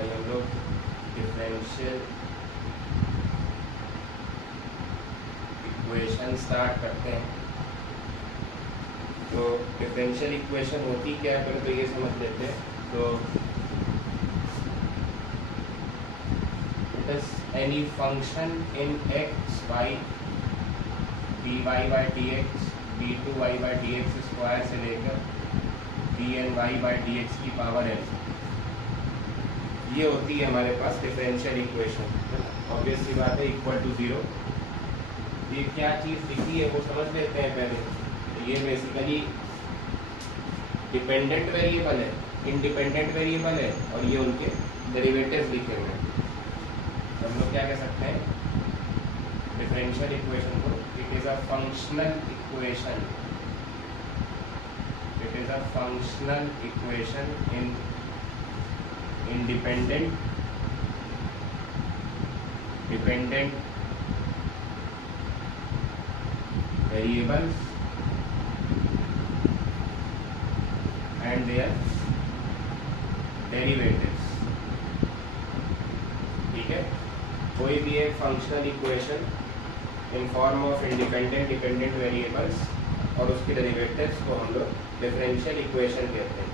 भाई हम लोग डिफरेंशियल इक्वेशन स्टार्ट करते हैं। तो डिफरेंशियल इक्वेशन होती क्या है पहले तो ये समझ लेते हैं। तो it is any function in x y d y by d x d two y by d x square से लेकर d n y by d x की पावर एन, ये होती है हमारे पास डिफरेंशियल इक्वेशन। ऑब्वियस सी बात है, इक्वल टू ज़ीरो। ये क्या चीज़ लिखी है वो समझ लेते हैं पहले। तो ये बेसिकली डिपेंडेंट वेरिएबल है, इंडिपेंडेंट वेरिएबल है, और ये उनके डेरिवेटिव्स लिखे हुए हैं। तो हम लोग क्या कह सकते हैं डिफरेंशियल इक्वेशन को, it is a functional equation. It is a functional equation in independent dependent variables and their derivatives। ठीक है, कोई भी एक functional equation in form of independent dependent variables और उसके डेरिवेटिव्स को हम लोग डिफरेंशियल इक्वेशन कहते हैं।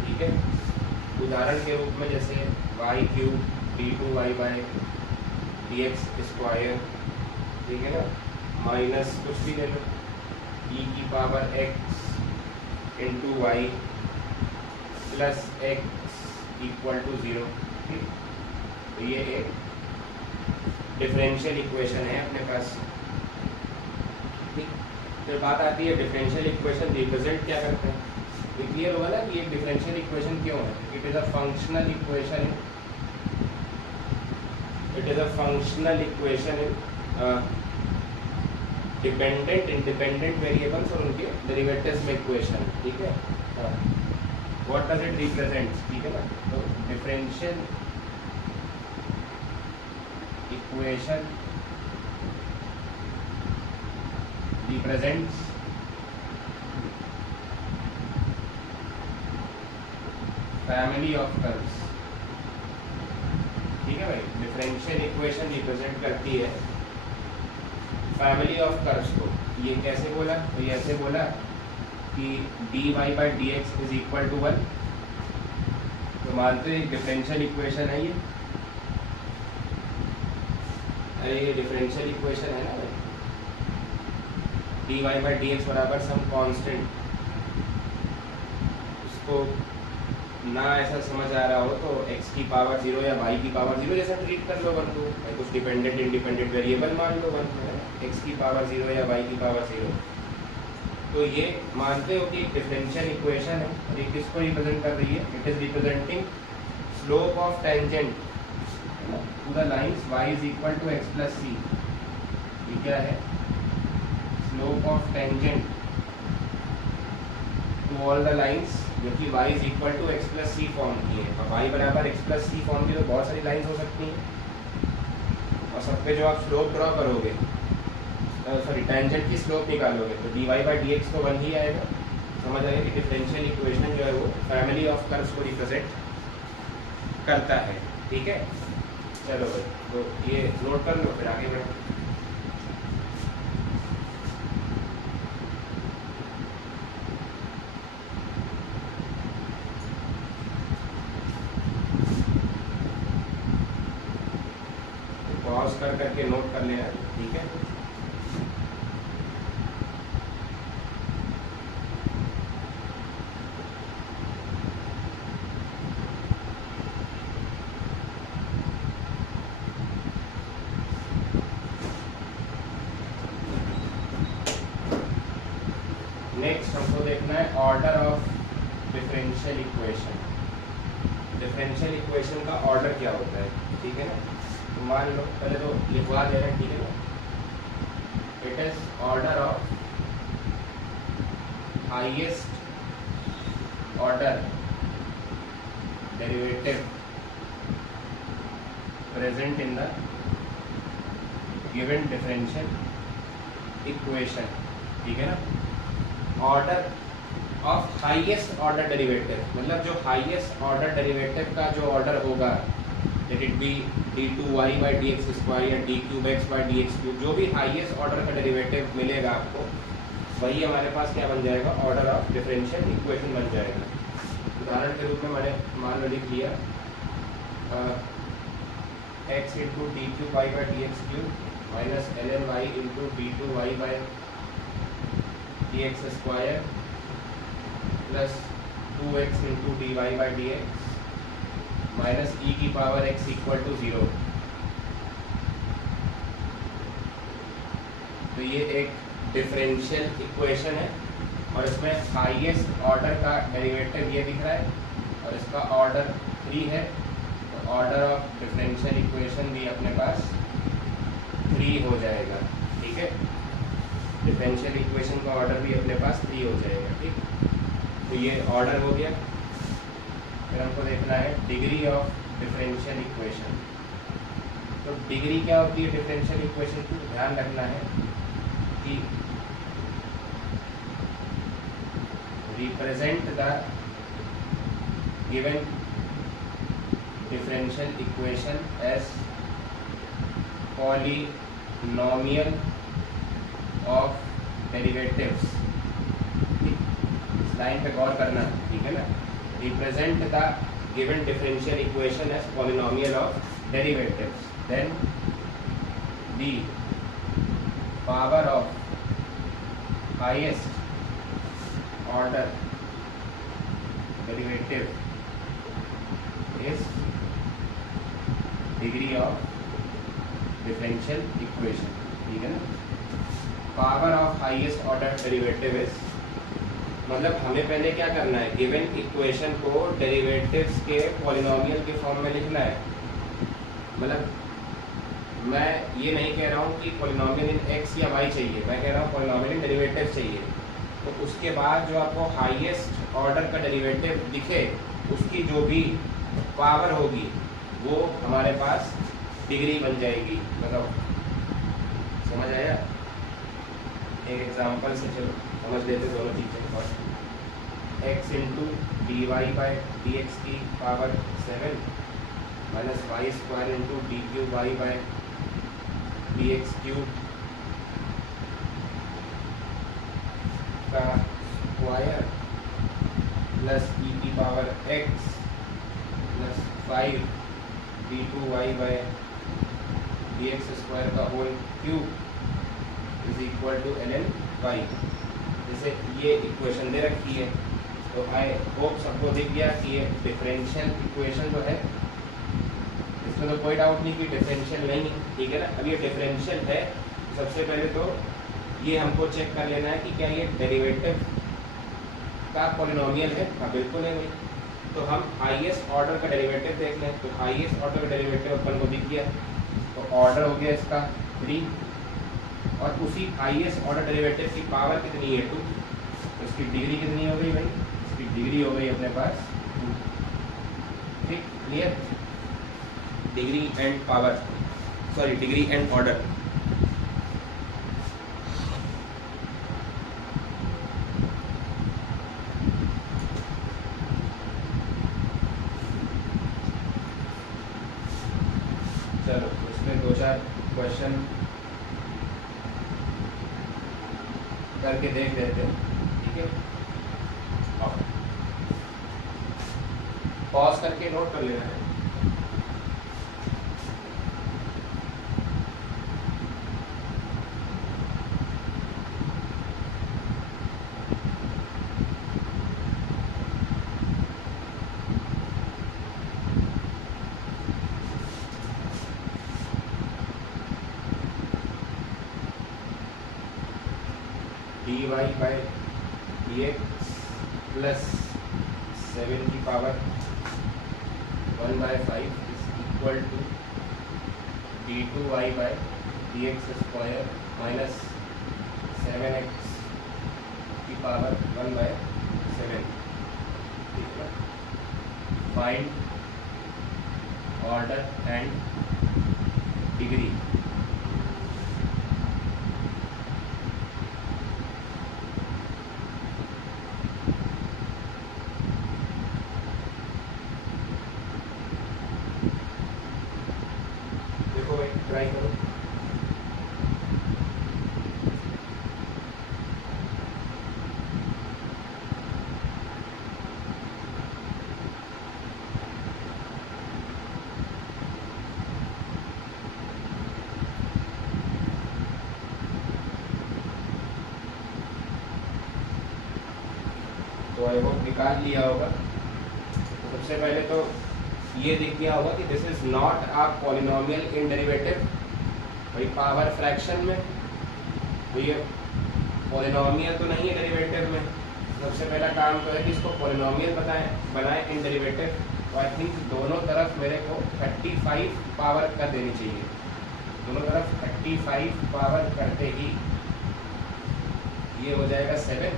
ठीक है, उदाहरण के रूप में जैसे y cube d two y by d x square, ठीक है ना, माइनस कुछ भी ले लो ई की power x into y plus x equal to zero. ठीक, तो ये एक डिफरेंशियल इक्वेशन है अपने पास। ठीक, फिर बात आती है डिफरेंशियल इक्वेशन रिप्रेजेंट क्या करते हैं। ये क्लियर होगा ना कि ये डिफरेंशियल इक्वेशन क्यों है। It is a functional equation, it is a functional equation in dependent independent variables और उनके डेरिवेटिव्स में इक्वेशन। ठीक है, व्हाट डज इट रिप्रेजेंट्स। ठीक है ना, तो differential equation represents family of curves. ठीक है भाई, डिफरेंशियल इक्वेशन रिप्रेजेंट करती है फैमिली ऑफ कर्व्स को। ये कैसे बोला, तो ये ऐसे बोला कि d y by d x is equal to 1। तो मानते हैं डिफरेंशियल इक्वेशन है ये, अरे ये डिफरेंशियल इक्वेशन है ना भाई, d y by d x बराबर सम कांस्टेंट। उसको ना ऐसा समझ आ रहा हो तो x की पावर 0 या y की पावर 0 जैसा ट्रीट कर लो वन को, कुछ डिपेंडेंट इंडिपेंडेंट वेरिएबल मान लो वन में, x की पावर 0 या y की पावर 0। तो ये मानते हो कि एक डिफरेंशियल इक्वेशन है और ये किसको रिप्रेजेंट कर रही है। It is representing slope of tangent to the lines y is equal to x plus c. ये क्या है, slope of tangent to all the lines जो कि y is equal to x plus c form की है। और y बराबर x plus c form की तो बहुत सारी लाइंस हो सकती हैं, और सब पे जो आप स्लोप ड्रॉ करोगे, सॉरी टेंजेंट की स्लोप निकालोगे, तो d y by d x तो 1 ही आएगा। समझ आएगा कि डिफरेंशियल इक्वेशन जो है वो फैमिली ऑफ कर्व्स को रिप्रेजेंट करता है। ठीक है, चलो भाई, तो ये नोट कर लो फिर आगे बढ़ो। पॉज कर करके नोट कर लेना। ठीक है, नेक्स्ट हमको देखना है order of differential equation. Differential equation का ऑर्डर क्या होता है। ठीक है ना, तो मान लो पहले तो लिखवा दे रहे हैं। ठीक है ना, it is order of highest order derivative present in the given differential equation. ठीक है ना, order of highest order derivative, मतलब जो हाईएस्ट ऑर्डर डेरिवेटिव का जो ऑर्डर होगा, let it be d2y by d x square या d cube x by d x cube, जो भी हाईएस्ट ऑर्डर का डेरिवेटिव मिलेगा आपको, वही हमारे पास क्या बन जाएगा, ऑर्डर ऑफ डिफरेंशियल इक्वेशन बन जाएगा। उदाहरण के रूप में मैंने मान लो लिख लिया x into d cube y by d x cube minus l n y into d two y by d x square plus 2x into d y by d x minus e की power x equal to 0। तो ये एक differential equation है और इसमें highest order का derivative ये दिख रहा है और इसका ऑर्डर 3 है, तो ऑर्डर ऑफ डिफरेंशियल इक्वेशन भी अपने पास 3 हो जाएगा। ठीक है, डिफरेंशियल इक्वेशन का ऑर्डर भी अपने पास 3 हो जाएगा। ठीक, तो ये ऑर्डर हो गया। फिर हमको देखना है डिग्री ऑफ डिफरेंशियल इक्वेशन। तो डिग्री क्या होती है डिफरेंशियल इक्वेशन की, ध्यान रखना है कि represent the given differential equation as polynomial of derivatives. इस लाइन पे गौर करना, ठीक है ना। Represent the given differential equation as polynomial of derivatives, then the power of highest order derivative is degree of differential equation। ठीक है ना, power of highest order derivative is, मतलब हमें पहले क्या करना है, गिवन इक्वेशन को डेरिवेटिव्स के पॉलिनोमियल के फॉर्म में लिखना है। मतलब मैं ये नहीं कह रहा हूँ कि पॉलिनोमियल इन एक्स या वाई चाहिए, मैं कह रहा हूँ पॉलिनोमियल इन डेरिवेटिव चाहिए। तो उसके बाद जो आपको हाईएस्ट ऑर्डर का डेरिवेटिव दिखे, उसकी जो भी पावर होगी वो हमारे पास डिग्री बन जाएगी। मतलब समझ आया? एक एग्जांपल से चलो समझ लेते दोनों चीज़ें। X into d y by d x की power 7 minus y square into d cube y by d x cube का स्क्वायर प्लस ई की power x plus 5 d two y by d x square का whole cube is equal to l n y. जैसे ये equation दे रखी है, तो I hope सबको दिख गया कि ये डिफरेंशियल इक्वेशन जो है, इसमें तो कोई डाउट नहीं कि डिफरेंशियल नहीं है। ठीक है ना, अब ये डिफरेंशियल है, सबसे पहले तो ये हमको चेक कर लेना है कि क्या ये डेरिवेटिव का पॉलिनोमियल है। हाँ बिल्कुल है भाई। तो हम हाईएस्ट ऑर्डर का डेरिवेटिव देख लें। तो हाईएस्ट ऑर्डर का डेरिवेटिव अपन को दिख गया, तो ऑर्डर हो गया इसका 3, और उसी हाईएस्ट ऑर्डर डेरिवेटिव की पावर कितनी है 2, तो इसकी डिग्री कितनी हो गई भाई, इसकी डिग्री हो गई अपने पास 2। ठीक, clear? Degree and power, sorry degree and order. चलो इसमें 2-4 क्वेश्चन करके देख लेते हैं। ठीक है, पॉज करके नोट कर लेना है। D y by d x plus 7 की power 1/5 is equal to d two y by d x square minus 7x की पावर 1/7। ठीक है, फाइंड ऑर्डर एंड डिग्री। तो आई होप निकाल लिया होगा। तो सबसे पहले तो ये दिख गया होगा कि this is not a polynomial in derivative, भाई पावर फ्रैक्शन में, तो ये पॉलिनोमियल तो नहीं है डेरिवेटिव में। सबसे पहला काम तो है कि इसको पॉलिनोमियल बनाए इन डेरिवेटिव। तो आई थिंक दोनों तरफ मेरे को 35 पावर कर देनी चाहिए, दोनों तरफ 35 पावर करते ही ये हो जाएगा 7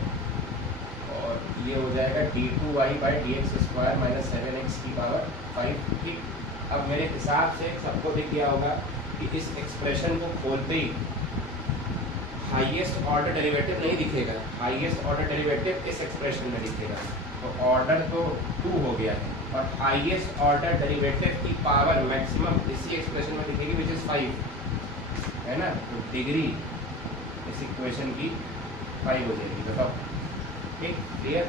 और ये हो जाएगा d2y/dx² माइनस 7x की पावर 5। ठीक, अब मेरे हिसाब से सबको दिख गया होगा कि इस एक्सप्रेशन को खोलते ही हाईएस्ट ऑर्डर डेरिवेटिव नहीं दिखेगा, हाईएस्ट ऑर्डर डेरिवेटिव इस एक्सप्रेशन में दिखेगा। तो ऑर्डर तो 2 हो गया है और हाईएस्ट ऑर्डर डेरिवेटिव की पावर मैक्सिमम इसी एक्सप्रेशन में दिखेगी विच इज 5, है ना। तो डिग्री इस इक्वेशन की 5 हो जाएगी। बताओ, ठीक, क्लियर।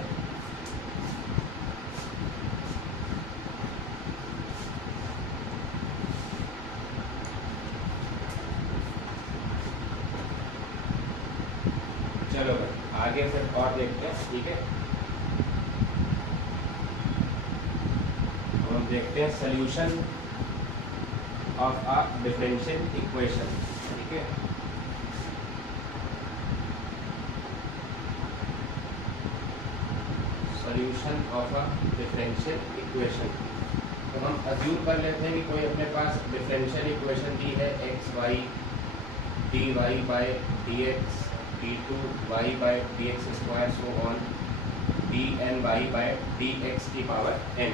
चलो भाई आगे फिर और देखते हैं, ठीक है। हम देखते हैं solution of a differential equation, ठीक है। Solution of a differential equation. तो हम अज्यूम कर लेते हैं कि कोई अपने पास डिफरेंशियल इक्वेशन दी है xy dy/dx d2y/dx² so on dny/dx की पावर n।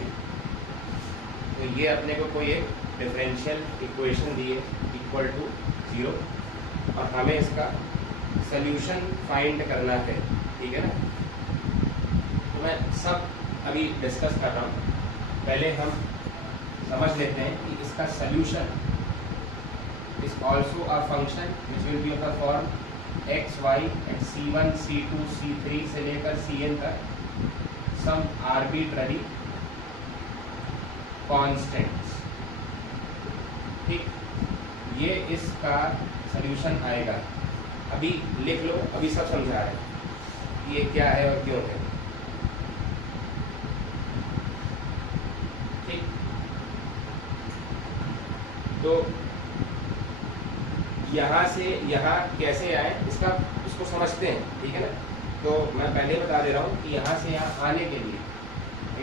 तो ये अपने को कोई एक डिफरेंशियल इक्वेशन दी है इक्वल टू 0 और हमें इसका सॉल्यूशन फाइंड करना है, ठीक है ना। तो मैं सब अभी डिस्कस कर रहा हूँ, पहले हम समझ लेते हैं कि इसका solution is also a function which will be of the form x y at c1 c2 c3 से लेकर cn तक सम आर्बिट्ररी कॉन्स्टेंट्स। ठीक, ये इसका सॉल्यूशन आएगा। अभी लिख लो, अभी सब समझा रहे हैं ये क्या है और क्यों है। ठीक, तो यहाँ से यहाँ कैसे आए इसको समझते हैं, ठीक है ना। तो मैं पहले बता दे रहा हूँ कि यहाँ से यहाँ आने के लिए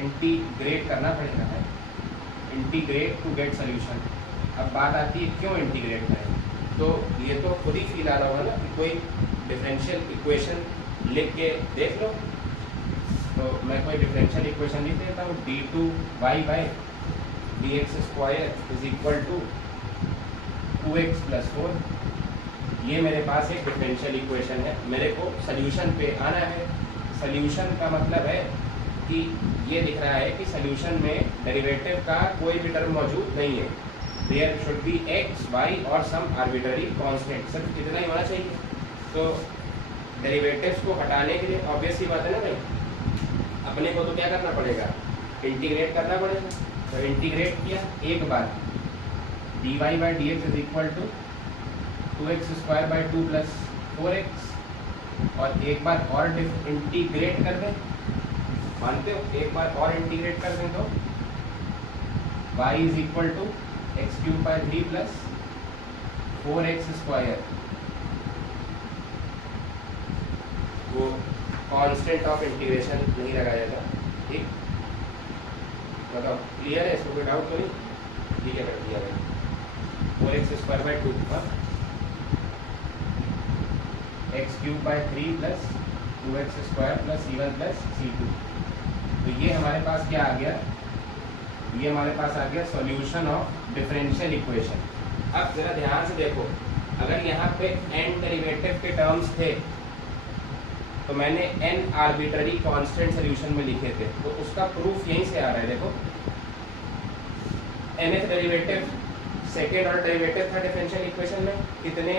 इंटीग्रेट करना पड़ेगा है, इंटीग्रेट टू गेट सोल्यूशन। अब बात आती है क्यों इंटीग्रेट करें, तो ये तो खुद ही फील आ रहा होगा ना कि कोई डिफरेंशियल इक्वेशन लिख के देख लो। तो मैं कोई डिफरेंशियल इक्वेशन लिख देता हूँ d2y/dx² is equal to 2x + 4। ये मेरे पास एक डिफरेंशियल इक्वेशन है, मेरे को सोल्यूशन पे आना है। सोल्यूशन का मतलब है कि ये दिख रहा है कि सोल्यूशन में डेरिवेटिव का कोई भी टर्म मौजूद नहीं है। There should be x, y और सम आर्बिट्ररी कांस्टेंट, सिर्फ इतना ही होना चाहिए। तो डेरिवेटिव्स को हटाने के लिए ऑब्वियस सी बात है ना भाई, अपने को तो क्या करना पड़ेगा, इंटीग्रेट करना पड़ेगा। तो इंटीग्रेट किया एक बार, dy/dx is equal to 2x² + 2 + 4x, और एक बार और इंटीग्रेट कर दें, मानते हो, एक बार और इंटीग्रेट कर दें तो y is equal to x³ + 3 + 4x²। वो कांस्टेंट ऑफ इंटीग्रेशन नहीं लगाया जाएगा। ठीक, बताओ क्लियर है, इसको कोई डाउट तो नहीं। ठीक है, कर दिया भाई। 4x² / 2 x³ + 3 + 2x² + c1 + c2। तो ये हमारे पास क्या आ गया, ये हमारे पास आ गया सॉल्यूशन ऑफ डिफरेंशियल इक्वेशन। अब जरा ध्यान से देखो, अगर यहाँ पे n डेरिवेटिव के टर्म्स थे तो मैंने n आर्बिट्ररी कांस्टेंट सॉल्यूशन में लिखे थे, तो उसका प्रूफ यहीं से आ रहा है। देखो, nth derivative second order derivative था डिफरेंशियल इक्वेशन में, कितने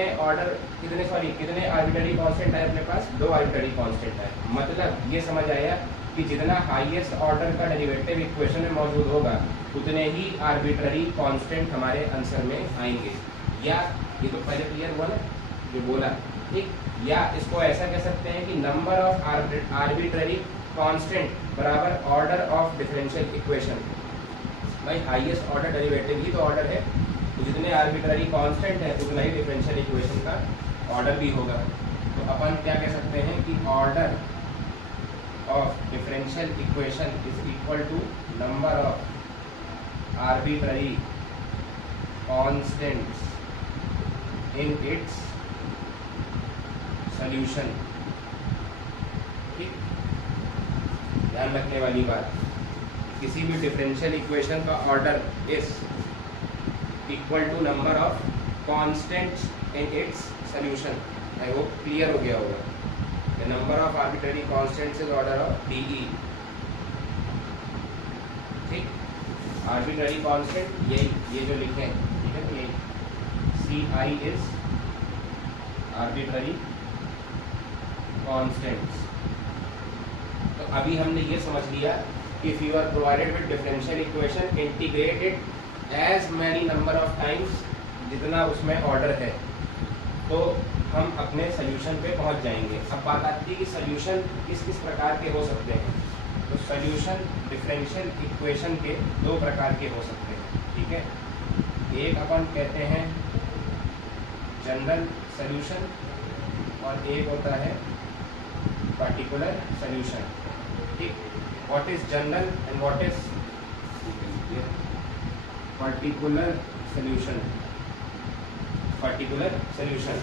आर्बिट्ररी कांस्टेंट है अपने पास, 2 आर्बिट्ररी कांस्टेंट है। मतलब ये समझ आया कि जितना हाईएस्ट ऑर्डर का डेरिवेटिव इक्वेशन में मौजूद होगा उतने ही आर्बिट्ररी कांस्टेंट हमारे आंसर में आएंगे। या ये तो पहले क्लियर हुआ ना जो बोला, ठीक। या इसको ऐसा कह सकते हैं कि नंबर ऑफ आर्बिट्ररी कांस्टेंट बराबर ऑर्डर ऑफ डिफरेंशियल इक्वेशन। भाई हाईएस्ट ऑर्डर डेरिवेटिव ही तो ऑर्डर है, तो जितने आर्बिट्ररी कांस्टेंट है उतना ही डिफरेंशियल इक्वेशन का ऑर्डर भी होगा। तो अपन क्या कह सकते हैं कि order of differential equation is equal to number of arbitrary constants in its solution. ठीक, ध्यान रखने वाली बात, किसी भी डिफरेंशियल इक्वेशन का order is equal to number of constants in its solution. I hope clear हो गया होगा। The number of arbitrary constants is order of DE. ठीक, आर्बिट्ररी कांस्टेंट ये जो लिखे हैं, ठीक है, ये c i is arbitrary constants. तो अभी हमने ये समझ लिया, if you are provided with differential equation, integrate it as many number of times, जितना उसमें ऑर्डर है, तो हम अपने सोल्यूशन पे पहुंच जाएंगे। अब बात आती है कि सोल्यूशन किस किस प्रकार के हो सकते हैं। तो सोल्यूशन डिफरेंशियल इक्वेशन के दो प्रकार के हो सकते हैं। ठीक है, एक अपन कहते हैं जनरल सोल्यूशन और एक होता है पर्टिकुलर सोल्यूशन। ठीक, what is general and what is particular solution. Particular solution,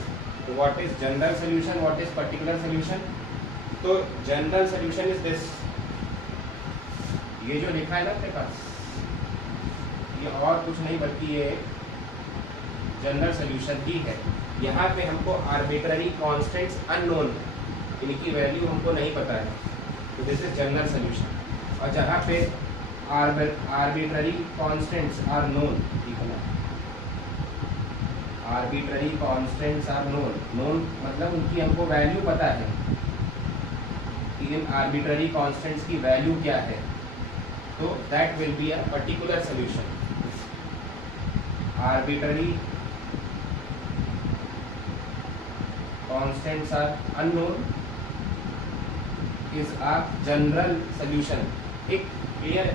तो what is general solution, what is particular solution. तो जनरल सोल्यूशन इज दिस, ये जो लिखा है ना अपने पास, ये और कुछ नहीं बल्कि ये जनरल सोल्यूशन ही है। यहाँ पे हमको आर्बिट्ररी कांस्टेंट्स अननोन, इनकी वैल्यू हमको नहीं पता है, तो दिस इज जनरल सोल्यूशन। और जहाँ पे आर्बिट्ररी कांस्टेंट्स आर नोन, लिखना arbitrary constants are known, known मतलब उनकी हमको वैल्यू पता है कि इन आर्बिट्ररी कांस्टेंट्स की वैल्यू क्या है, तो that will be a particular solution. Arbitrary constants are unknown is a general solution। एक क्लियर है।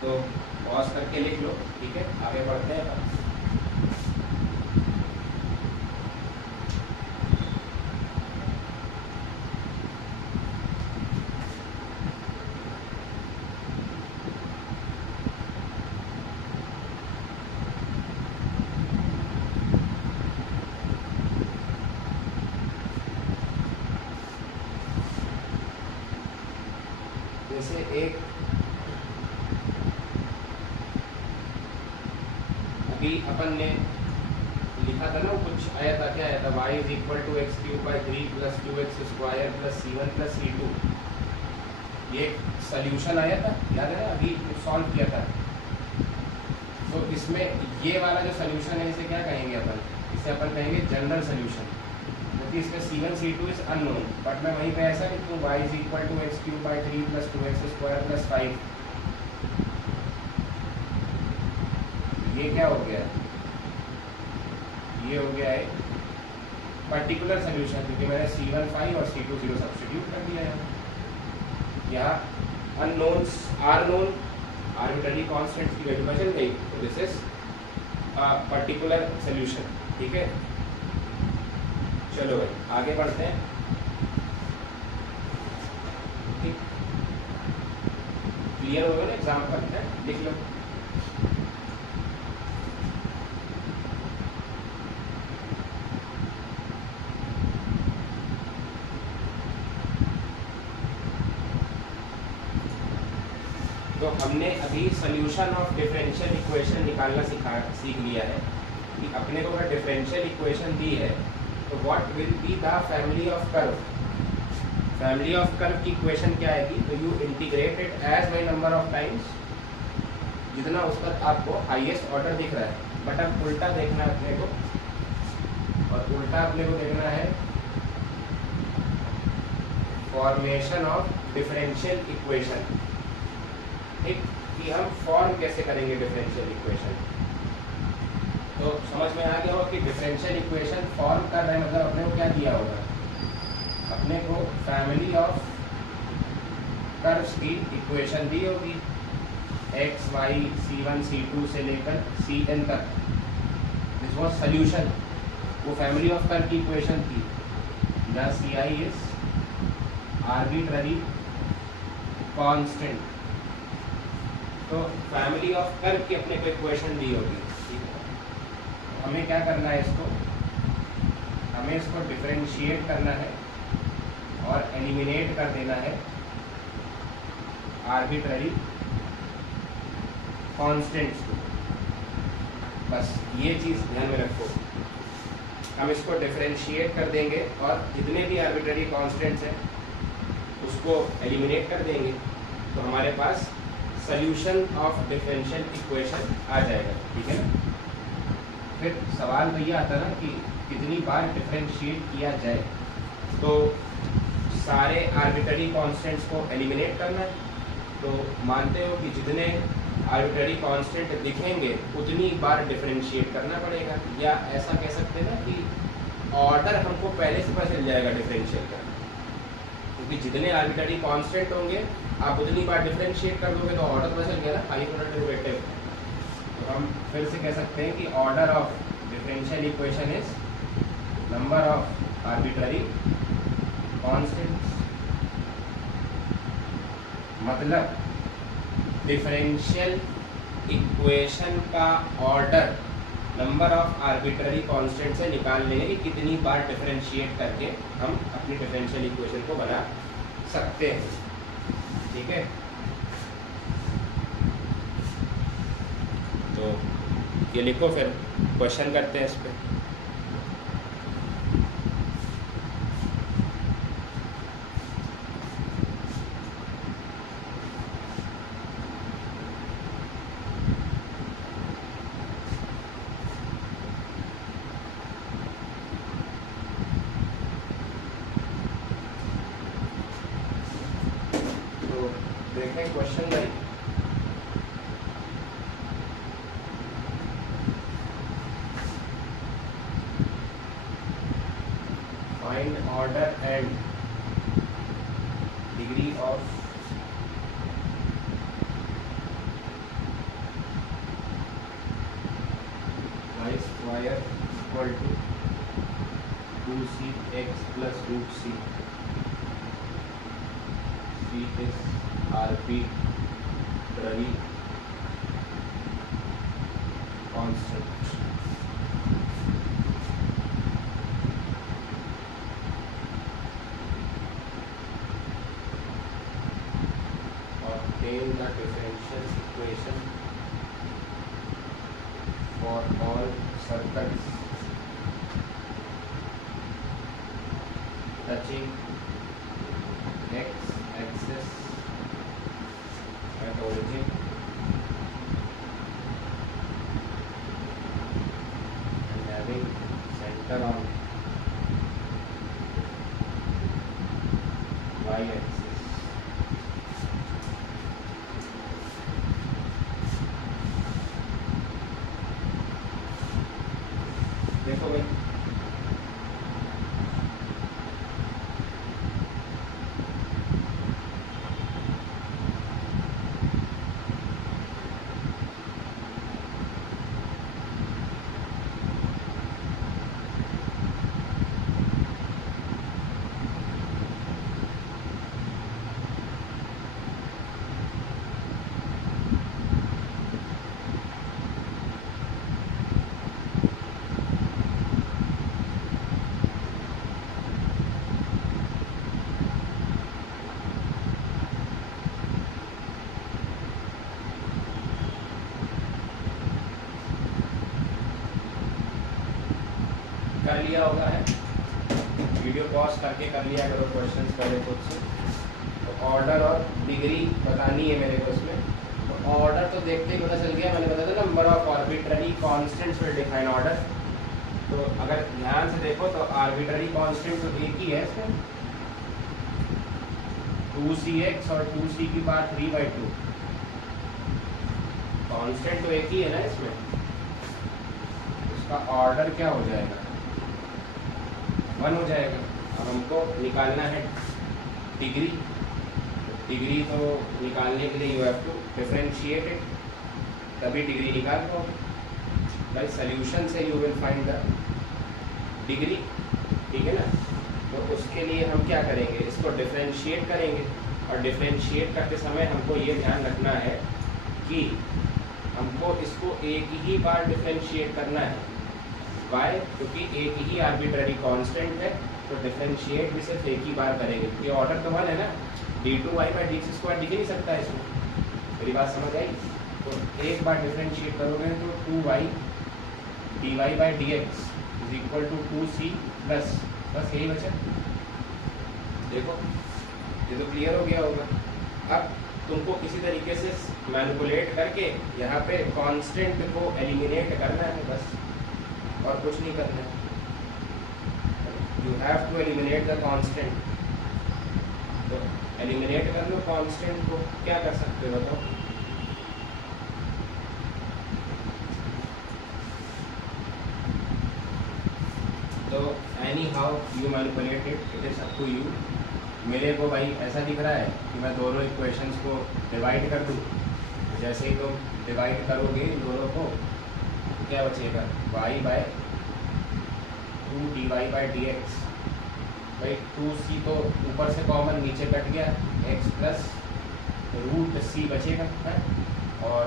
तो पॉज करके लिख लो। ठीक है, आगे बढ़ते हैं। जैसे एक अभी अपन ने लिखा था ना, कुछ आया था, क्या आया था, y is equal to x cube by 3 plus 2x square plus c1 plus c2। ये सोल्यूशन आया था, याद है ना, अभी सॉल्व किया था। तो इसमें ये वाला जो सोल्यूशन है, इसे क्या कहेंगे अपन, इसे अपन कहेंगे जनरल सोल्यूशन, क्योंकि इसमें c1 c2 is unknown. But मैं वहीं पे ऐसा लिखूँ, y is equal to x cube by 3 plus 2x square plus 5। ये क्या हो गया, ये हो गया है पर्टिकुलर सोल्यूशन, क्योंकि मैंने c1 5 और c2 0 सब्स्टिट्यूट कर दिया है। यहाँ unknowns are known, arbitrary constants की वैल्यू बदल गई, तो दिस इज पर्टिकुलर सोल्यूशन। ठीक है, चलो भाई आगे बढ़ते हैं। ठीक, क्लियर हो गया ना, एग्जाम्पल है, लिख लो। तो हमने अभी सोल्यूशन ऑफ डिफरेंशियल इक्वेशन निकालना सीख लिया है कि अपने को अगर डिफरेंशियल इक्वेशन दी है तो what will be the family of curve. Family of curve की इक्वेशन क्या आएगी, तो you integrate it as by number of times, जितना उसका आपको हाईएस्ट ऑर्डर दिख रहा है। बट अब उल्टा देखना है अपने को, और उल्टा अपने को देखना है फॉर्मेशन ऑफ डिफरेंशियल इक्वेशन। ठीक, कि हम फॉर्म कैसे करेंगे डिफरेंशियल इक्वेशन। तो समझ में आ गया होगा कि डिफरेंशियल इक्वेशन फॉर्म कर रहे हैं, मतलब अपने को क्या दिया होगा, अपने को फैमिली ऑफ कर्व्स की इक्वेशन दी होगी, एक्स वाई C1 C2 से लेकर Cn तक। दिस वाज सॉल्यूशन, वो फैमिली ऑफ कर्व की इक्वेशन थी। The Ci is arbitrary constant. तो फैमिली ऑफ कर्व की अपने को इक्वेशन दी होगी। हमें क्या करना है, हमें इसको डिफरेंशिएट करना है और एलिमिनेट कर देना है आर्बिट्ररी कांस्टेंट्स को। बस ये चीज़ ध्यान में रखो, हम इसको डिफरेंशिएट कर देंगे और जितने भी आर्बिट्ररी कांस्टेंट्स हैं उसको एलिमिनेट कर देंगे, तो हमारे पास सॉल्यूशन ऑफ डिफरेंशियल इक्वेशन आ जाएगा। ठीक है ना। फिर सवाल तो ये आता ना कि कितनी बार डिफरेंशिएट किया जाए, तो सारे आर्बिट्ररी कांस्टेंट्स को एलिमिनेट करना है। तो मानते हो कि जितने आर्बिट्ररी कांस्टेंट दिखेंगे उतनी बार डिफरेंशिएट करना पड़ेगा, या ऐसा कह सकते हैं ना कि ऑर्डर हमको पहले से पता चल जाएगा डिफरेंशिएट करना, क्योंकि जितने आर्बिट्ररी कांस्टेंट होंगे आप उतनी बार डिफरेंशिएट कर दोगे तो ऑर्डर पता चल गया ना, हाई ऑर्डर डेरिवेटिव। तो हम फिर से कह सकते हैं कि order of differential equation is number of arbitrary constants. मतलब डिफरेंशियल इक्वेशन का order number of arbitrary constant से निकाल लेंगे कि कितनी बार डिफरेंशिएट करके हम अपनी डिफरेंशियल इक्वेशन को बना सकते हैं। ठीक है, तो ये लिखो, फिर क्वेश्चन करते हैं इस पर। देखें क्वेश्चन भाई, find order and degree of y square equal to 2cx plus root c। c is arbitrary constant। Obtain the differential equation for all circles touching x-axis at origin and having center on y-axis। देखो भाई, कर लिया होगा है, video pause करके कर लिया करो क्वेश्चंस पहले खुद से। तो ऑर्डर और डिग्री बतानी है मेरे को इसमें। तो ऑर्डर तो देखते ही पता चल गया, मैंने बताया था number of arbitrary constants will define order. तो अगर ध्यान से देखो तो आर्बिट्ररी कांस्टेंट तो एक ही है इसमें, 2cx और 2c की पावर 3/2। कांस्टेंट तो एक ही है ना इसमें, इसका ऑर्डर क्या हो जाएगा, 1 हो जाएगा। अब हमको निकालना है डिग्री। डिग्री तो निकालने के लिए you have to differentiate it, तभी डिग्री निकाल पाओगे। बाई सॉल्यूशन से you will find the degree, ठीक है ना। तो उसके लिए हम क्या करेंगे, इसको डिफरेंशिएट करेंगे, और डिफरेंशिएट करते समय हमको ये ध्यान रखना है कि हमको इसको एक ही बार डिफरेंशिएट करना है। वाई, क्योंकि एक ही आर्बिट्ररी कांस्टेंट है, तो डिफरेंशिएट भी सिर्फ एक ही बार करेंगे। ये ऑर्डर तो 1 है ना, d2y/dx² दिख नहीं सकता इसमें, मेरी बात समझ आई। तो एक बार डिफरेंशिएट करोगे तो 2y dy/dx = 2c प्लस, बस यही बचा। देखो ये तो क्लियर हो गया होगा। अब तुमको किसी तरीके से मैनिपुलेट करके यहाँ पे कांस्टेंट को एलिमिनेट करना है बस, और कुछ नहीं करना है। You have to eliminate the constant. तो एलिमिनेट कर लो कांस्टेंट को, क्या कर सकते हो बताओ। तो anyhow you manipulate it, it is up to you. मेरे को भाई ऐसा दिख रहा है कि मैं दोनों इक्वेशंस को डिवाइड कर दूँ। जैसे ही तुम डिवाइड करोगे इन दोनों को, क्या बचेगा, y/2 dy/dx। भाई 2c तो ऊपर से कॉमन नीचे कट गया, x प्लस √c बचेगा है, और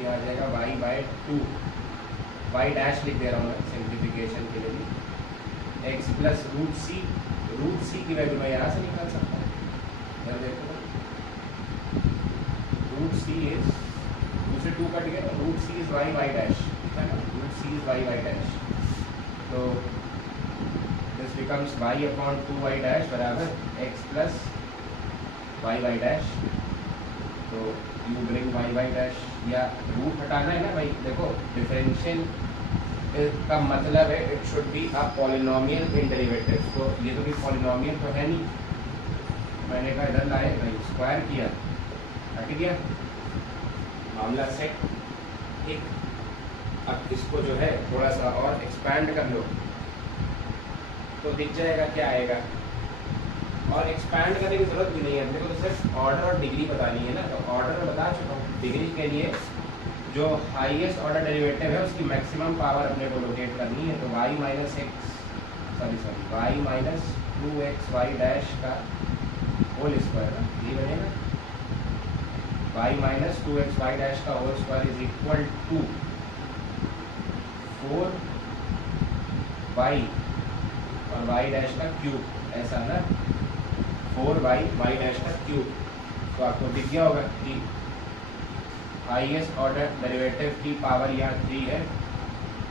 ये आ जाएगा y/2, y डैश लिख दे रहा हूँ मैं सिंप्लीफिकेशन के लिए, x प्लस √c की वैल्यू मैं यहाँ से निकाल सकता हूँ। इधर देखो √c इज, 2 से 2 कट गया, √c इज y डैश, है ना, √c इज y डैश। तो दिस बिकम्स y/2y डैश बराबर x प्लस y डैश। तो यू ब्रिंग y डैश, या रूट हटाना है ना भाई। देखो डिफरेंशियल का मतलब है it should be a polynomial in derivative. तो ये तो भी पॉलिनोमियल तो है नहीं, मैंने कहा इधर लाए भाई, स्क्वायर किया, हट गया, मामला सेट। ठीक, अब इसको जो है थोड़ा सा और एक्सपैंड कर लो तो दिख जाएगा क्या आएगा। और एक्सपैंड करने की जरूरत भी नहीं है, अपने को तो सिर्फ ऑर्डर और डिग्री बतानी है ना। तो ऑर्डर में बता चुका हूँ, डिग्री के लिए जो हाईएस्ट ऑर्डर डेरिवेटिव है उसकी मैक्सिमम पावर अपने को लोकेट करनी है। तो y माइनस 2xy डैश का होल स्क्वायर, ये बनेगा y माइनस 2xy डैश का whole square is equal to 4y और y डैश का क्यूब, ऐसा ना, 4y y डैश का क्यूब। तो आपको दिख गया होगा कि हाईएस्ट ऑर्डर डेरिवेटिव की पावर यहाँ 3 है,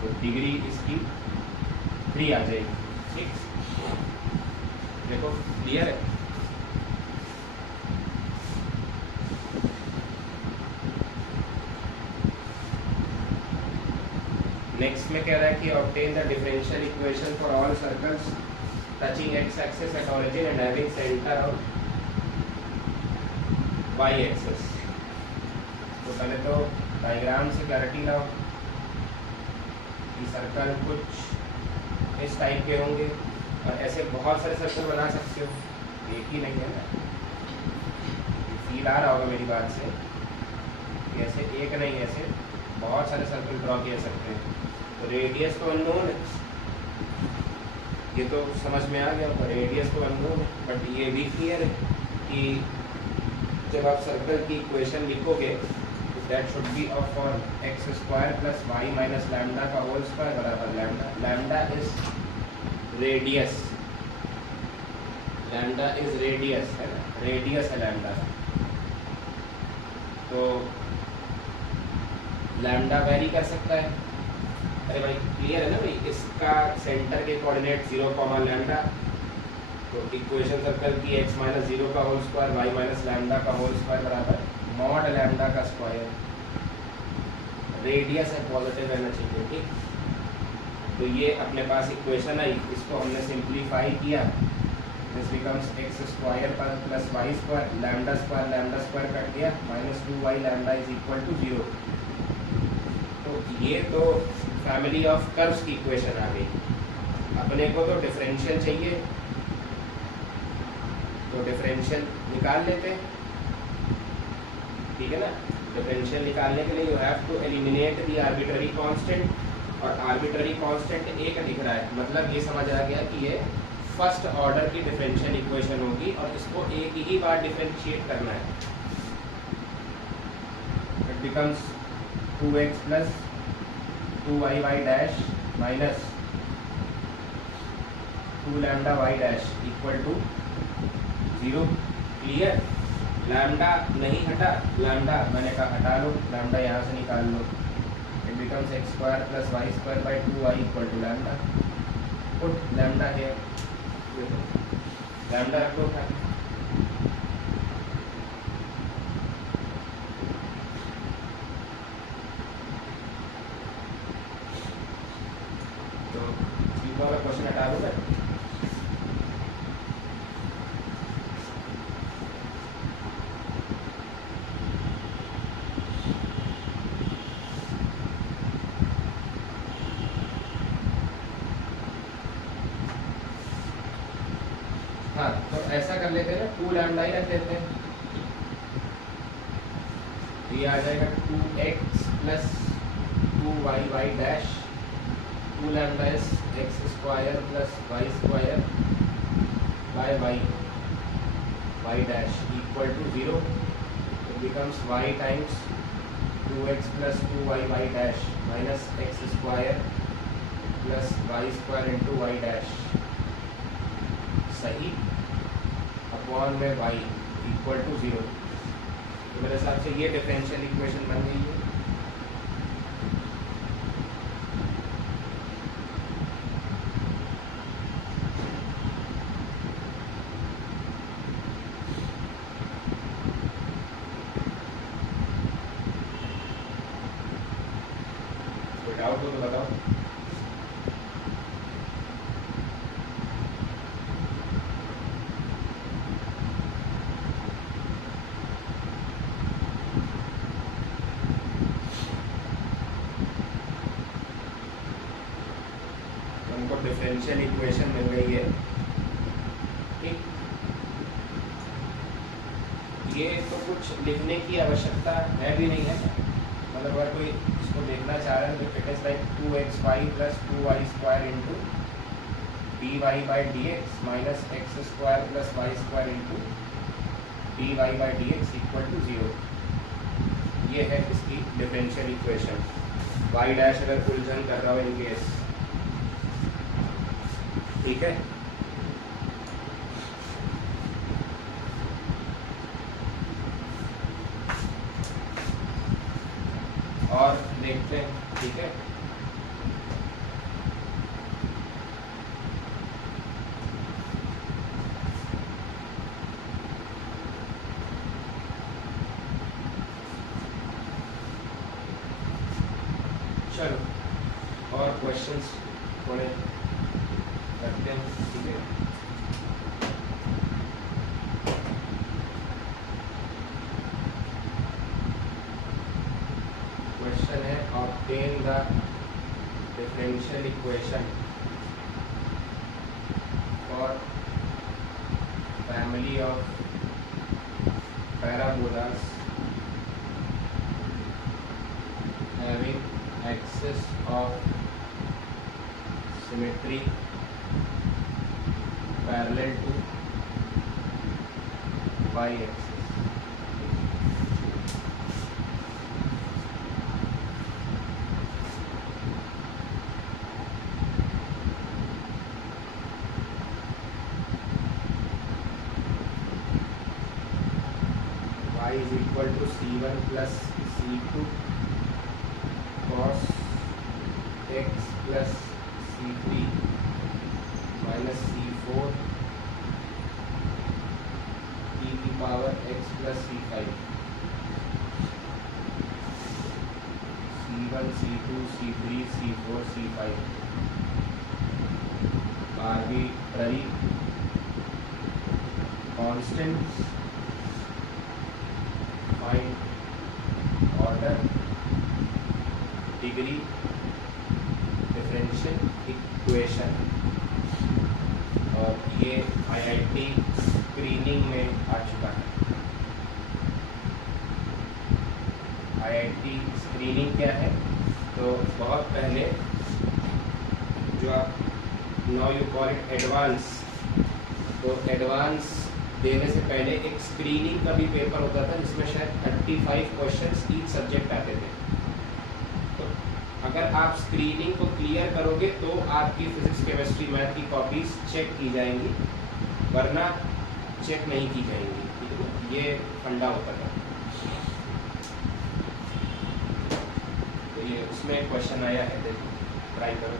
तो डिग्री इसकी 3 आ जाएगी। ठीक, देखो क्लियर है। नेक्स्ट में कह रहा है कि obtain the differential equation for all circles touching x axis at origin and having centre on y axis. तो पहले तो डायग्राम से क्लैरिटी लाओ कि सर्कल कुछ इस टाइप के होंगे, और ऐसे बहुत सारे सर्कल बना सकते हो, एक ही नहीं है ना। फील आ रहा होगा मेरी बात से कि ऐसे एक नहीं, ऐसे बहुत सारे सर्कल ड्रॉ किए सकते हैं। तो रेडियस तो अननोन है, ये तो समझ में आ गया, पर रेडियस तो अननोन है। बट ये भी क्लियर है कि जब आप सर्कल की इक्वेशन लिखोगे तो that should be of form x² plus y minus lambda का होल स्क्वायर बराबर lambda. Lambda is radius, lambda is radius है ना, रेडियस है लैम्डा। तो लैम्डा वेरी कर सकता है। अरे भाई क्लियर है ना भाई, इसका सेंटर के कोऑर्डिनेट 0, लैम्डा। तो इक्वेशन सर्कल की x माइनस 0 का whole square y minus lambda का होल स्क्वायर बराबर मॉड लैम्डा का स्क्वायर। रेडियस है, पॉजिटिव रहना चाहिए। ठीक, तो ये अपने पास इक्वेशन आई, इसको हमने सिंप्लीफाई किया, दिस बिकम्स एक्स स्क्वायर पर plus y square, lambda square cut गया, minus 2y lambda is equal to 0। तो ये तो फैमिली ऑफ कर्व्स की इक्वेशन आ गई। अपने को तो डिफरेंशियल चाहिए, तो डिफरेंशियल निकाल लेते हैं, ठीक है ना। डिफरेंशियल निकालने के लिए you have to eliminate the arbitrary constant, और आर्बिट्ररी कांस्टेंट एक दिख रहा है, मतलब ये समझ आ गया कि ये फर्स्ट ऑर्डर की डिफरेंशियल इक्वेशन होगी और इसको एक ही बार डिफरेंशिएट करना है। It becomes 2x plus 2y dash minus 2 lambda y dash equal to 0। Clear. Lambda नहीं हटा, लैम्डा मैंने कहा हटा लो, लैम्डा यहाँ से निकाल लो। It becomes x square plus y square by 2y equal to lambda. Put lambda है, लैम्डा रख लो उठा के। तो सीधा वाला क्वेश्चन हटा दो मैं। हाँ तो ऐसा कर लेते हैं ना, 2 लैम्डा ही रख देते हैं, ये आ जाएगा 2x plus 2y dash, 2 lambda is x square plus y square by y dash equal to 0। It becomes y times 2x plus 2y dash minus x square plus y square into y dash, सही, upon में y equal to 0। तो मेरे हिसाब से ये differential equation बन गई है। कोई डाउट हो तो बताओ। डिफरेंशियल इक्वेशन मिल गई है, ठीक। ये तो कुछ लिखने की आवश्यकता है भी नहीं है, मतलब अगर कोई इसको देखना चाह रहा है तो it is like 2x5 plus 2y square into dy by dx minus x square plus y square into dy by dx equal to 0। ये है इसकी डिफरेंशियल इक्वेशन। y डैश अगर उलझन कर रहा हो इन केस, ठीक है। और देखते हैं, ठीक है। चलो और क्वेश्चंस थोड़े करते हैं, ठीक है। क्वेश्चन है obtain the differential equation for family of parabolas having axis of symmetry parallel to y axis। y is equal to c1 plus c2 cos x plus c3 minus c4 e की power x plus c5, c1 c2 c3 c4 c5। Arbitrary constants, find order, degree, differential equation. और ये IIT screening में आ चुका है। IIT screening क्या है? तो बहुत पहले जो आप now you call it advance, तो एडवांस देने से पहले एक स्क्रीनिंग का भी पेपर होता था जिसमें शायद 35 क्वेश्चंस ईच सब्जेक्ट आते थे। तो अगर आप स्क्रीनिंग को क्लियर करोगे तो आपकी फिजिक्स, केमिस्ट्री, मैथ की कॉपीज चेक की जाएंगी, वरना चेक नहीं की जाएंगी। ठीक है, ये फंडा होता था। तो ये उसमें क्वेश्चन आया है, देखो ट्राई करो।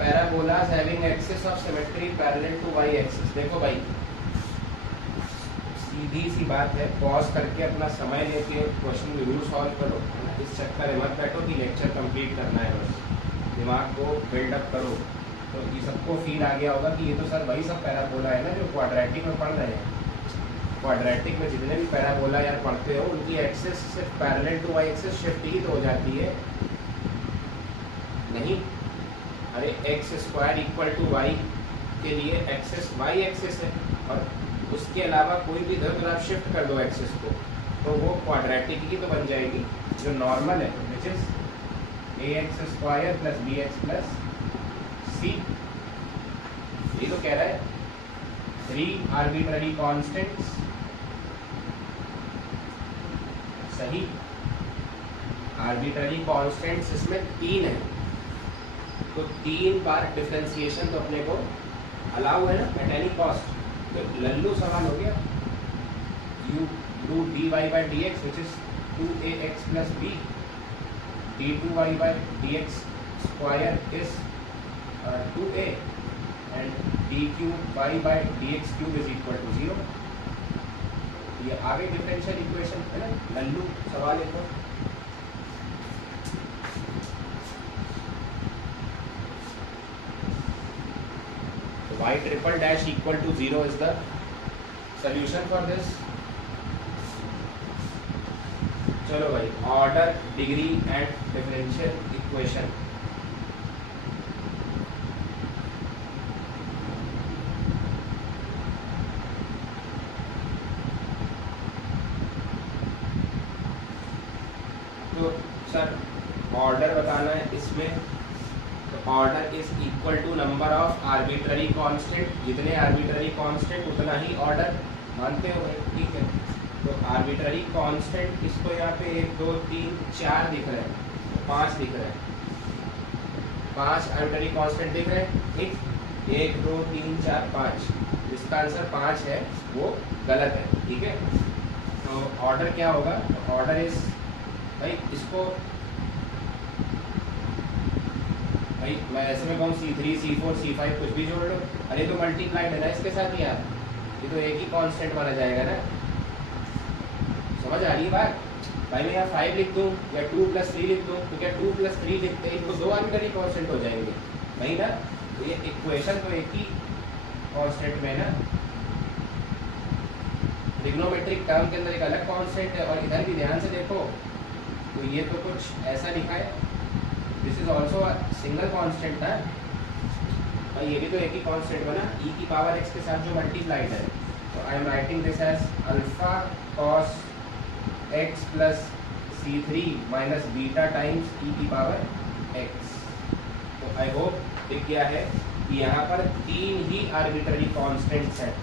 Parabolas having axis of symmetry parallel to y axis. देखो भाई, सीधी सी बात है, पॉज करके अपना समय लेके क्वेश्चन जरूर सॉल्व करो। इस चक्कर में मत बैठो कि लेक्चर कंप्लीट करना है, बस दिमाग को बिल्डअप करो। तो ये सबको फील आ गया होगा कि ये तो सर वही सब पैराबोला है ना जो क्वाड्रेटिक में पढ़ रहे हैं। क्वाड्रेटिक में जितने भी पैराबोला यार पढ़ते हो, उनकी एक्सिस सिर्फ parallel to y axis shift ही तो हो जाती है। नहीं, अरे x square equal to y के लिए एक्सिस वाई एक्सिस है, और उसके अलावा कोई भी इधर उधर शिफ्ट कर दो एक्सिस को, तो वो क्वाड्रेटिक ही तो बन जाएगी जो नॉर्मल है, which is a x square plus b x plus c. ये तो कह रहा है 3 आर्बिट्ररी कॉन्स्टेंट्स, सही। आर्बिट्ररी कॉन्स्टेंट्स इसमें 3 है, तो 3 बार डिफरेंशिएशन तो अपने को अलाउ है ना, एट एनी कॉस्ट। तो लल्लू सवाल हो गया, you do d y by d x which is 2ax plus b, d2y by d x square is 2a and d cube y by d x cube is equal to 0। ये आगे differential equation है ना, लल्लू सवाल है। तो y triple dash equal to 0 is the solution for this। चलो भाई, order, degree and differential equation. तो सर ऑर्डर बताना है इसमें, तो order is equal to number of arbitrary constant. जितने आर्बिट्ररी कांस्टेंट उतना ही ऑर्डर, मानते हो? ठीक है, तो आर्बिट्ररी कांस्टेंट इसको यहाँ पे 1 2 3 4 दिख रहे हैं, तो 5 दिख रहे हैं, 5 आर्बिट्ररी कांस्टेंट दिख रहे हैं। ठीक, 1 2 3 4 5, इसका आंसर 5 है, वो गलत है। ठीक है, तो ऑर्डर क्या होगा? तो ऑर्डर इज भाई, इसको भाई मैं ऐसे में कहूँ C3 C4 C5 कुछ भी जोड़ लो, अरे तो मल्टीप्लाइड है ना इसके साथ ही यार, ये तो एक ही कांस्टेंट माना जाएगा ना। समझ आ रही है बात? भाई मैं यहाँ 5 लिख दूँ या 2 + 3 लिख दूँ, तो क्या 2 + 3 लिखते ही तो 2 आर्बिट्ररी कांस्टेंट हो जाएंगे, वही ना। तो ये इक्वेशन तो एक ही कांस्टेंट में ना, ट्रिग्नोमेट्रिक टर्म के अंदर एक अलग कांस्टेंट है, और इधर भी ध्यान से देखो तो ये तो कुछ ऐसा लिखा है, this is also single constant ना, और ये भी तो एक ही कांस्टेंट बना, e की पावर x के साथ जो मल्टीप्लाइड है। तो I am writing this as alpha cos x plus C3 minus beta times e की पावर x। तो आई होप दिख गया है कि यहाँ पर 3 ही आर्बिट्ररी कांस्टेंट्स हैं,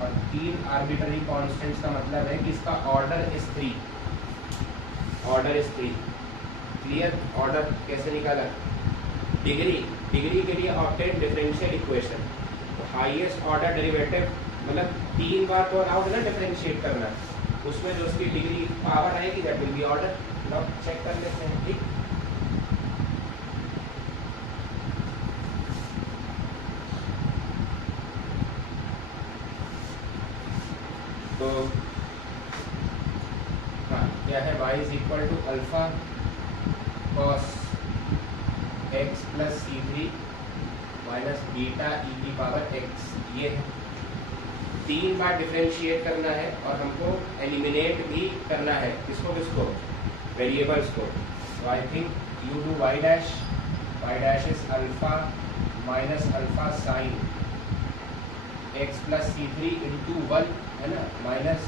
और 3 आर्बिट्ररी कांस्टेंट्स का मतलब है कि इसका order is 3, order is 3। Clear. Order कैसे निकाला, डिग्री के लिए ऑब्टेन डिफरेंशियल इक्वेशन, तो हाईएस्ट ऑर्डर डेरिवेटिव मतलब 3 बार तो अलाउड है ना डिफरेंशिएट करना, उसमें जो उसकी डिग्री पावर आएगी दैट विल बी ऑर्डर। लो चेक कर लेते हैं, ठीक। तो हाँ क्या है, y is equal to alpha cos x plus C3 minus beta e की पावर x, ये है। 3 बार डिफरेंशिएट करना है और हमको एलिमिनेट भी करना है, किसको किसको, वेरिएबल्स को। तो I think you do y dash is alpha minus alpha sign x plus C3 into 1 है ना, माइनस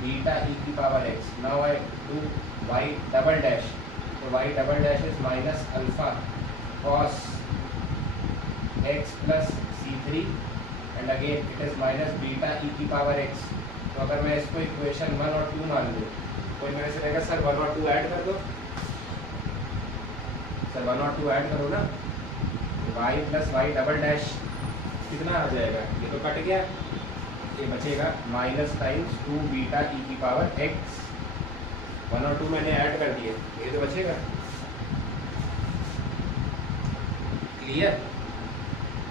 बीटा ई की power x। Now I do y double dash, तो y double dash is minus alpha cos x plus C3 and again it is minus beta e की power x। तो अगर मैं इसको equation 1 और 2 मान लूँ, कोई मेरे से कहेगा सर 1 और 2 ऐड कर दो, सर 1 और 2 ऐड करो ना, y plus y double dash कितना आ जाएगा, ये तो कट गया, ये बचेगा माइनस टाइम्स 2 बीटा ई की पावर x। 1 और 2 मैंने ऐड कर दिए, ये तो बचेगा। क्लियर,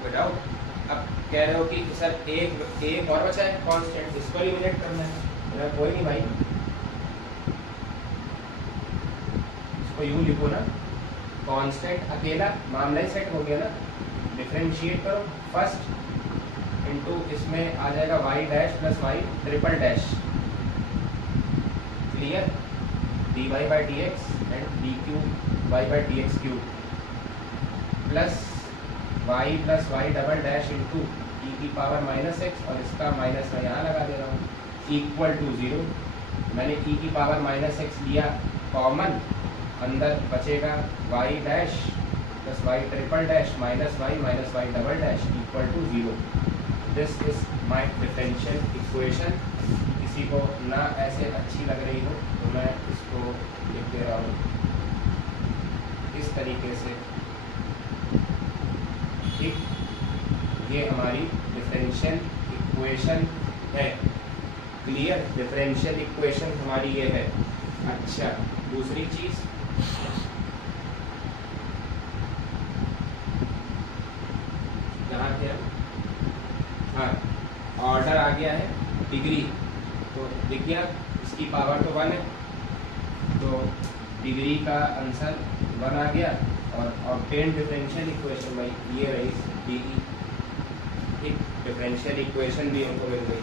कोई डाउट। अब कह रहे हो कि सर एक और बचा है कांस्टेंट, इसको एलिमिनेट करना है। मेरा कोई नहीं भाई, इसको यूँ लिखो ना, कांस्टेंट अकेला मामला ही सेट हो गया ना। डिफरेंशिएट करो फर्स्ट इनटू इसमें आ जाएगा y dash plus y triple dash, clear, dy by d x and d cube y by d x cube plus y plus y double dash into e की power minus x, और इसका minus मैं यहाँ लगा दे रहा हूँ, equal to 0। मैंने e की पावर माइनस एक्स लिया कॉमन, अंदर बचेगा y dash plus y triple dash minus y double dash equal to 0। This is my differential equation. किसी को ना ऐसे अच्छी लग रही हो तो मैं इसको लिख दे रहा हूँ इस तरीके से, ठीक। ये हमारी डिफरेंशियल इक्वेशन है, क्लियर। डिफरेंशियल इक्वेशन हमारी ये है। अच्छा, दूसरी चीज़, यहाँ थे हम, हाँ, ऑर्डर आ गया है, डिग्री तो दिख गया, इसकी पावर तो 1 है, तो डिग्री का आंसर 1 आ गया। और ऑब्टेन डिफरेंशियल इक्वेशन भाई ये रही डी, एक डिफरेंशियल इक्वेशन भी हमको मिल गई।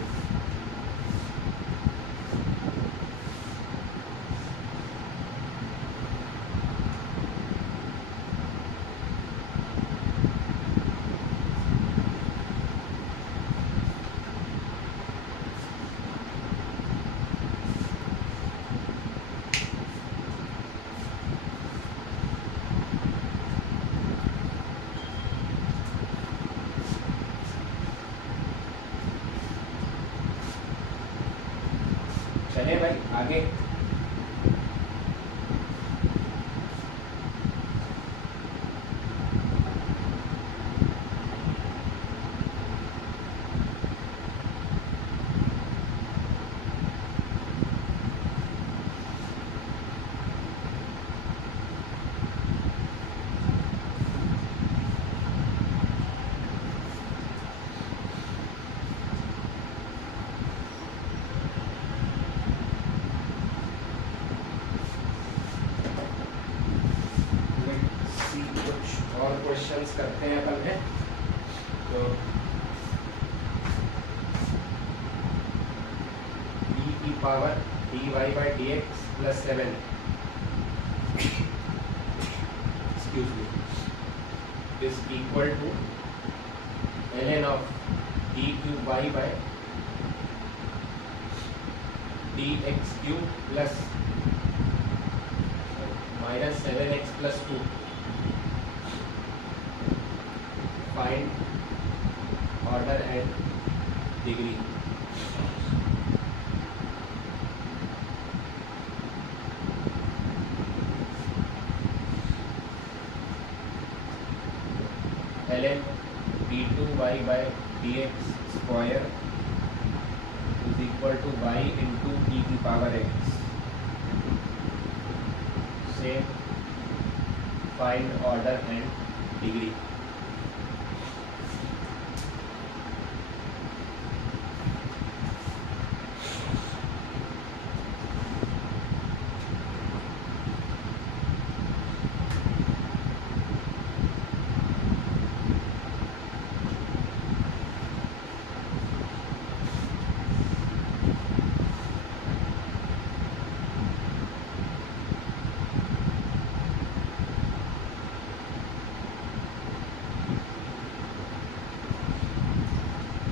चले भाई आगे। क्वेश्चंस करते हैं अपन में। तो e की power dy by d x plus 7 excuse me is equal to ln of d cube y by d x cube plus minus 7x plus 2। Find order and degree. ln d2y by dx square is equal to y into e की power x से find order and degree.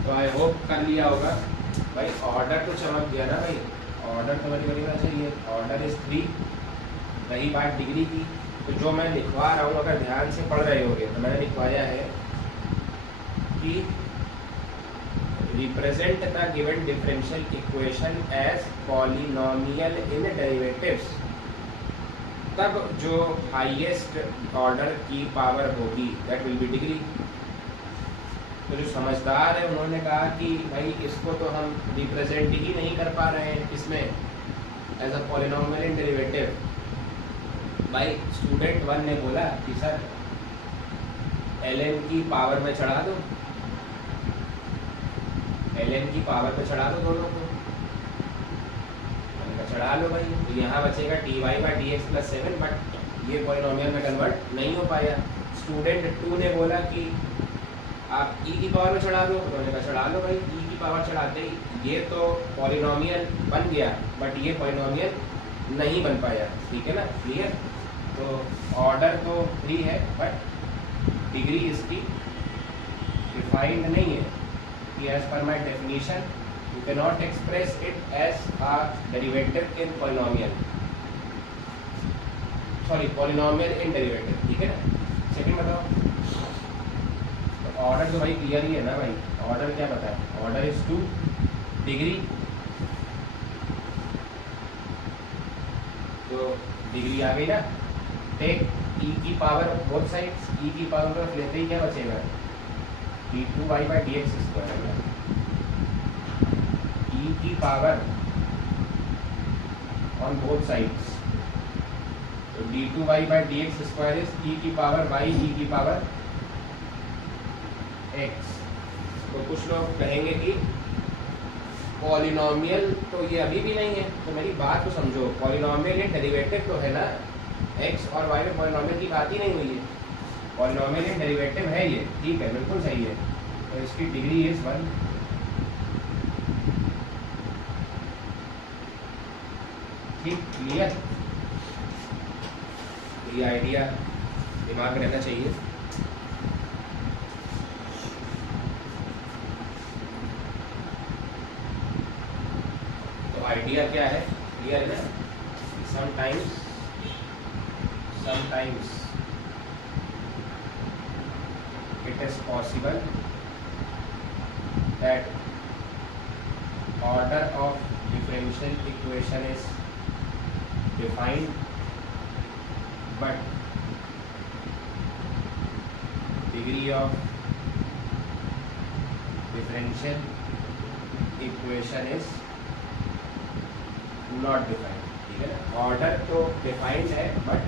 तो I hope कर लिया होगा भाई। Order तो चमक गया ना भाई, ऑर्डर तो बड़ी होना चाहिए। Order is 3। रही बात डिग्री की, तो जो मैं लिखवा रहा हूँ अगर ध्यान से पढ़ रहे होंगे तो मैंने लिखवाया है कि represent the given differential equation as polynomial in derivatives. तब जो हाईएस्ट ऑर्डर की पावर होगी दैट विल बी डिग्री। तो जो समझदार है उन्होंने कहा कि भाई इसको तो हम रिप्रेजेंट ही नहीं कर पा रहे हैं इसमें as a polynomial in derivative. भाई स्टूडेंट 1 ने बोला कि सर ln की पावर में चढ़ा दो, ln की पावर में चढ़ा दो दोनों को। मैंने कहा चढ़ा लो भाई, तो यहाँ बचेगा dy by d x plus 7, but ये पॉलिनोमियल में कन्वर्ट नहीं हो पाया। स्टूडेंट 2 ने बोला कि आप e की पावर में चढ़ा दो, तो उन्होंने कहा चढ़ा लो भाई। e की पावर चढ़ाते ही ये तो पॉलिनोमियल बन गया बट ये पॉलिनोमियल नहीं बन पाया। ठीक है ना, क्लियर। तो ऑर्डर तो 3 है बट डिग्री इसकी डिफाइंड नहीं है कि as per my definition you can not express it as a derivative in polynomial, sorry polynomial in derivative. ठीक है ना। सेकंड बताओ, ऑर्डर तो भाई क्लियर ही है ना भाई। ऑर्डर क्या पता है, ऑर्डर इज 2, डिग्री तो डिग्री आ गई ना। टेक e की पावर बोथ साइड्स, e की पावर तरफ लेते ही क्या बचेगा d2y by d x square है ना। e की पावर ऑन बोथ साइड्स, तो d2y by d x square is e की पावर y e की पावर x। तो कुछ लोग कहेंगे कि पॉलिनोमियल तो ये अभी भी नहीं है, तो मेरी बात तो समझो। पॉलिनोमियल इन डेरिवेटिव तो है ना, x और y में पॉलिनोमियल की बात ही नहीं हुई है। पॉलिनोमियल इन डेरिवेटिव है ये, ठीक है, बिल्कुल सही है। तो इसकी डिग्री इज 1। ठीक, क्लियर। ये आइडिया दिमाग में रहना चाहिए। आइडिया क्या है, क्लियर है ना। Sometimes it is possible that order of differential equation is defined but degree of differential equation is not defined. ठीक है ना, ऑर्डर तो डिफाइंड है बट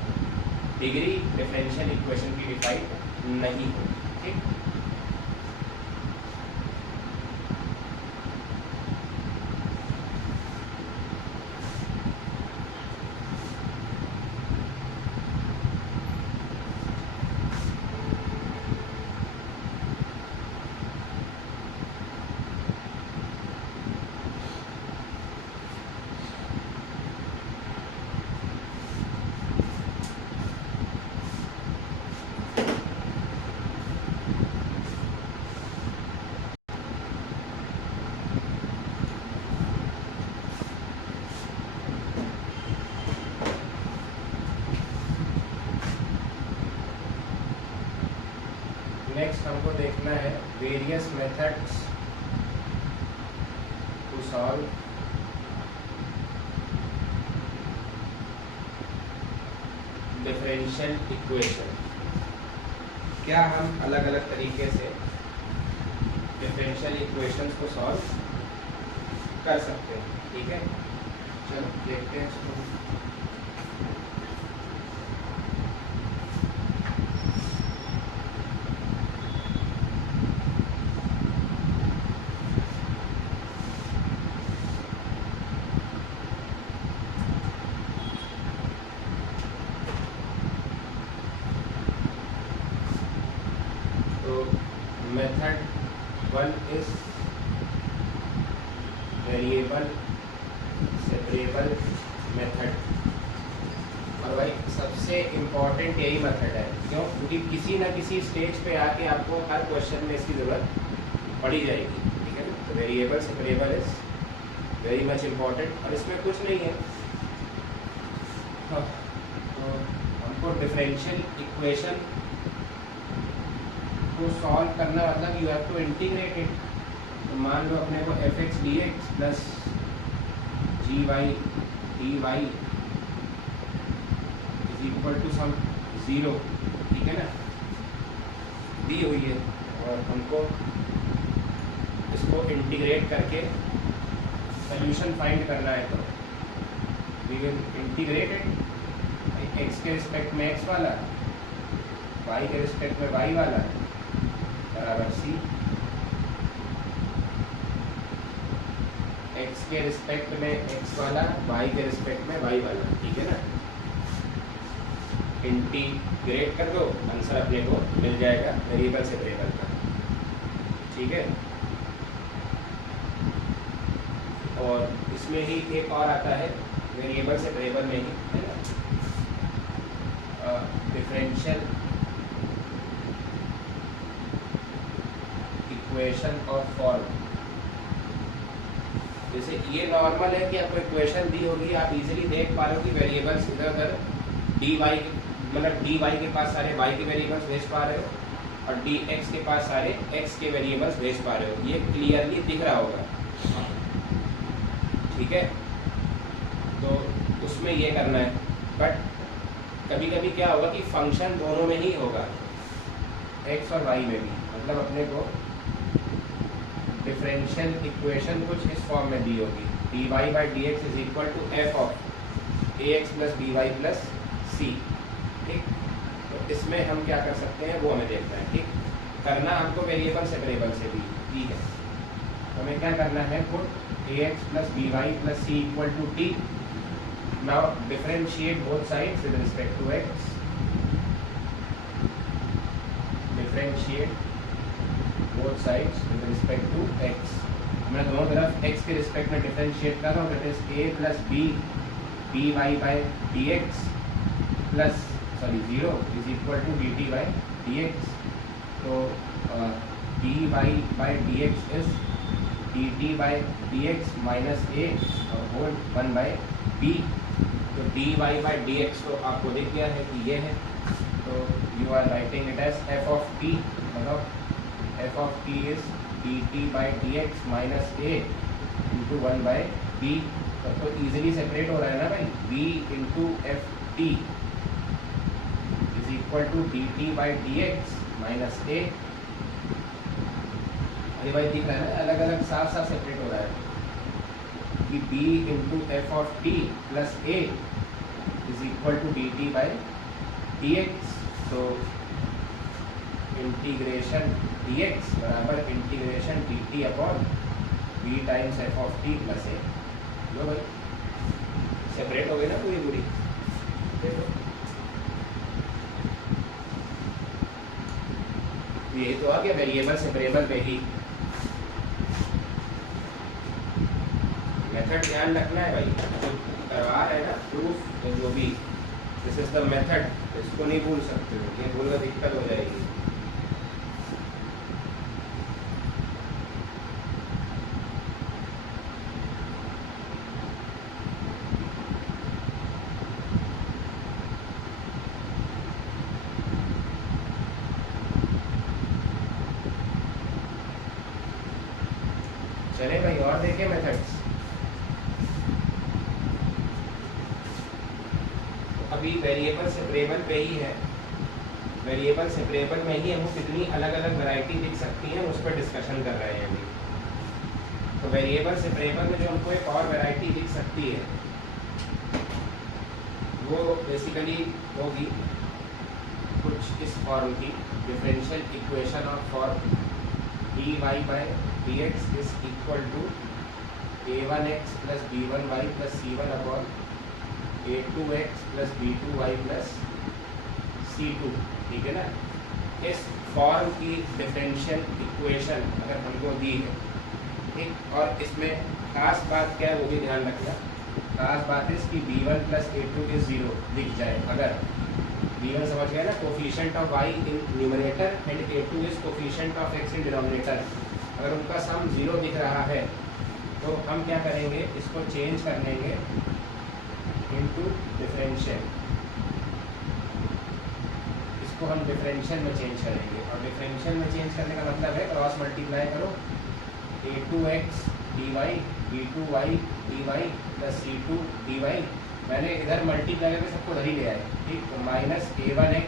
डिग्री डिफरेंशियल इक्वेशन की डिफाइंड नहीं हो। ठीक, नेक्स्ट हमको देखना है various methods to solve differential equation. क्या हम अलग अलग तरीके से डिफरेंशियल इक्वेशंस को सॉल्व कर सकते हैं। ठीक है, चलो देखते हैं इसको। Method 1 is variable separable method, और भाई सबसे इम्पोर्टेंट यही मेथड है। क्यों? क्योंकि किसी ना किसी स्टेज पे आके आपको हर क्वेश्चन में इसकी ज़रूरत पड़ी जाएगी। ठीक है ना, तो variable separable is very much important, और इसमें कुछ नहीं है। हाँ, तो हमको डिफरेंशियल इक्वेशन को सॉल्व करना मतलब you have to integrate it. तो मान लो अपने को f x d x plus g y d y is equal to some 0, ठीक है ना, दी हुई है, और हमको इसको इंटीग्रेट करके सोल्यूशन फाइंड करना है। तो we will integrate it, x के रिस्पेक्ट में एक्स वाला, वाई के रिस्पेक्ट में वाई वाला बराबर सी, एक्स के रिस्पेक्ट में एक्स वाला, वाई के रिस्पेक्ट में वाई वाला। ठीक है ना, इंटीग्रेट कर दो, आंसर अपने को मिल जाएगा वेरिएबल सेपरेबल का। ठीक है, और इसमें ही एक और आता है वेरिएबल सेपरेबल में ही, है ना, डिफरेंशियल इक्वेशन और फॉर्म। जैसे ये नॉर्मल है कि आपको इक्वेशन दी होगी, आप इजीली देख पा रहे हो कि वेरिएबल्स इधर उधर डी वाई, मतलब डी वाई के पास सारे वाई के वेरिएबल्स भेज पा रहे हो, और डी एक्स के पास सारे एक्स के वेरिएबल्स भेज पा रहे हो, ये क्लियरली दिख रहा होगा। ठीक है, तो उसमें ये करना है। बट कभी कभी क्या होगा कि फंक्शन दोनों में ही होगा, एक्स और वाई में भी, मतलब अपने को डिफरेंशियल इक्वेशन कुछ इस फॉर्म में दी होगी, d y by d x is equal to f of a x plus b y plus c. ठीक, तो इसमें हम क्या कर सकते हैं वो हमें देखना है। ठीक, करना हमको वेरिएबल सेपरेबल से भी। ठीक है, तो हमें क्या करना है, put a x plus b y plus c equal to t. Now differentiate both sides with respect to x, differentiate both sides with respect to x. मैं दोनों तरफ x के रिस्पेक्ट में डिफरेंशिएट कर रहा हूँ, that is a plus b d y by d x plus 0 is equal to d t by d x. तो d y by d x is d t by d x minus a और whole 1 by b. तो d y by d x तो आपको दिख गया है कि ये है, तो you are writing it as f of t, मतलब f of T is d t by d x minus a into 1 by b. तब तो ईजिली सेपरेट हो रहा है ना भाई, b into f t is equal to d t by d x minus a. अरे भाई दिख रहा है ना, अलग अलग साफ साफ सेपरेट हो रहा है कि b into f of t plus a is equal to d t by d x. तो इंटीग्रेशन डी एक्स बराबर integration d t upon b times f of t plus a. लो भाई सेपरेट हो गई ना पूरी पूरी। देखो यही तो आ गया वेरिएबल सेपरेबल में ही। मेथड ध्यान रखना है भाई, जो करवा रहे हैं ना प्रूफ, जो भी दिस इज द मेथड, इसको नहीं भूल सकते हो, ये भूलना दिक्कत हो जाएगी। चले भाई और देखें मेथड्स। अभी वेरिएबल सेपरेबल पे ही है, वेरिएबल सेपरेबल में ही हमको कितनी अलग अलग वैरायटी दिख सकती हैं उस पर डिस्कशन कर रहे हैं अभी। तो वेरिएबल सेपरेबल में जो हमको एक और वैरायटी दिख सकती है वो बेसिकली होगी कुछ इस फॉर्म की, differential equation of form dy by dx is equal to a1x plus b1y plus c1 upon a2x plus b2y plus c2, ठीक है ना। इस फॉर्म की डिफरेंशियल इक्वेशन अगर हमको दी है, ठीक, और इसमें खास बात क्या है वो भी ध्यान रखना। खास बात है कि b1 प्लस a2 इज 0 दिख जाए, अगर b1 समझ गया ना, coefficient of y in numerator and a2 is coefficient of x in denominator, अगर उनका सम 0 दिख रहा है तो हम क्या करेंगे, इसको चेंज कर लेंगे इनटू डिफरेंशियल, इसको हम डिफरेंशियल में चेंज करेंगे। और डिफरेंशियल में चेंज करने का मतलब है क्रॉस मल्टीप्लाई करो a2x dy b2y dy plus c2 dy, मैंने इधर मल्टीप्लाई करके सबको उधर ही ले आए, ठीक। तो minus a1x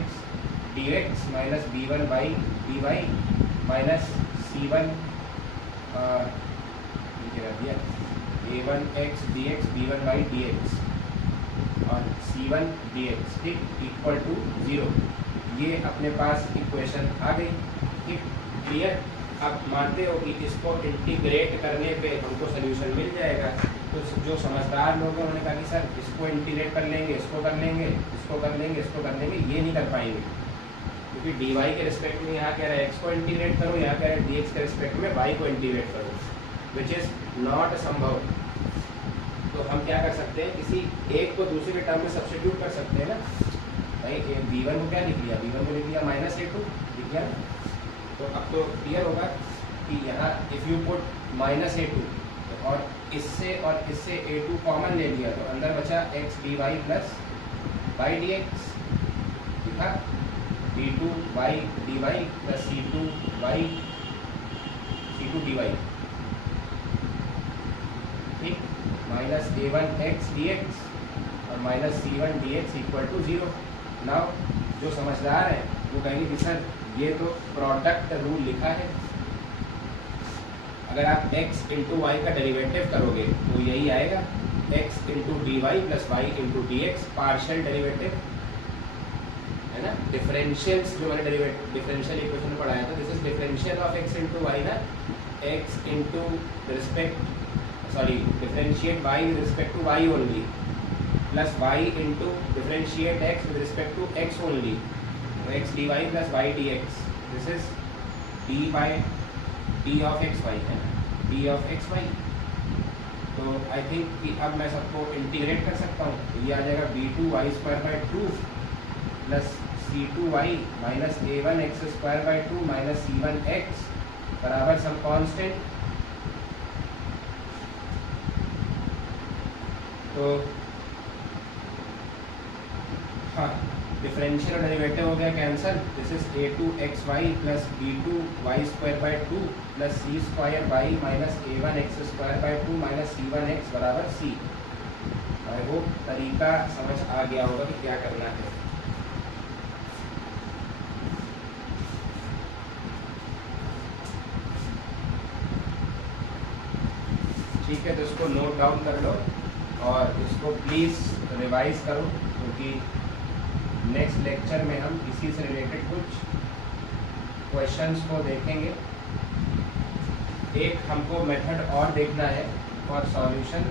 dx minus b1y dy minus c1 दिया a1x dx b1y dx और c1 dx, ठीक, इक्वल टू 0। ये अपने पास इक्वेशन आ गई, ठीक, क्लियर। अब मानते हो कि इसको इंटीग्रेट करने पे हमको सोल्यूशन मिल जाएगा, तो जो समझदार लोग हैं उन्होंने कहा कि सर इसको इंटीग्रेट कर लेंगे, इसको कर लेंगे, इसको कर लेंगे, इसको कर लेंगे, ये नहीं कर पाएंगे क्योंकि dy के रिस्पेक्ट में यहाँ कह रहा है x को इंटीग्रेट करो, यहाँ कह रहा है dx के रिस्पेक्ट में y को इंटीग्रेट करो, विच इज़ नॉट संभव। तो हम क्या कर सकते हैं, किसी एक को दूसरे के टर्म में सब्स्टिट्यूट कर सकते हैं ना। भाई b1 को क्या लिख लिया, b1 को लिख लिया माइनस a2, लिख लिया। तो अब तो क्लियर होगा कि यहाँ if you put minus a2 और इससे a2 कॉमन ले लिया तो अंदर बचा x dy plus y dx, ठीक है, d2y dy plus c2 dy, ठीक, माइनस a1x dx और minus c1 dx equal to 0। Now जो समझदार है वो कहेंगे कि सर ये तो प्रोडक्ट रूल लिखा है, अगर आप x इंटू वाई का डेरिवेटिव करोगे तो यही आएगा, x into d y plus y into d x, partial derivative है ना। डिफरेंशियल्स जो मैंने डिफरेंशियल इक्वेशन में पढ़ाया था, this is differential of x into y ना, x into differentiate y with respect to y only plus y into differentiate x with respect to x only, x dy plus y dx, this is d of x y है, d of x y। तो I think कि अब मैं सबको integrate कर सकता हूँ, तो ये आ जाएगा b2y square by 2 plus c2y minus a1x square by 2 minus c1x बराबर सम कांस्टेंट। तो हाँ, डिफरेंशियल और डेरिवेटिव हो गया cancel, this is a2xy plus b2y square by 2 plus c square y minus a1x square by 2 minus c1x बराबर c। I hope तरीका समझ आ गया होगा कि क्या करना है। ठीक है, तो इसको नोट डाउन कर लो और इसको प्लीज़ रिवाइज करो, क्योंकि नेक्स्ट लेक्चर में हम इसी से रिलेटेड कुछ क्वेश्चंस को देखेंगे। एक हमको मेथड और देखना है फॉर सॉल्यूशन,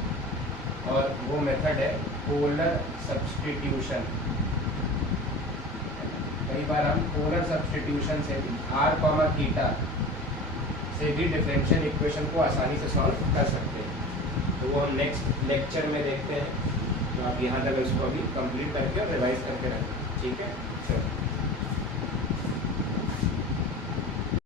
और वो मेथड है पोलर सब्स्टिट्यूशन। कई बार हम पोलर सब्स्टिट्यूशन से भी r, θ से भी डिफरेंशियल इक्वेशन को आसानी से सॉल्व कर सकते हैं। तो वो हम नेक्स्ट लेक्चर में देखते हैं। तो आप यहाँ तक इसको अभी कंप्लीट करके और रिवाइज करके रखें, ठीक है सर।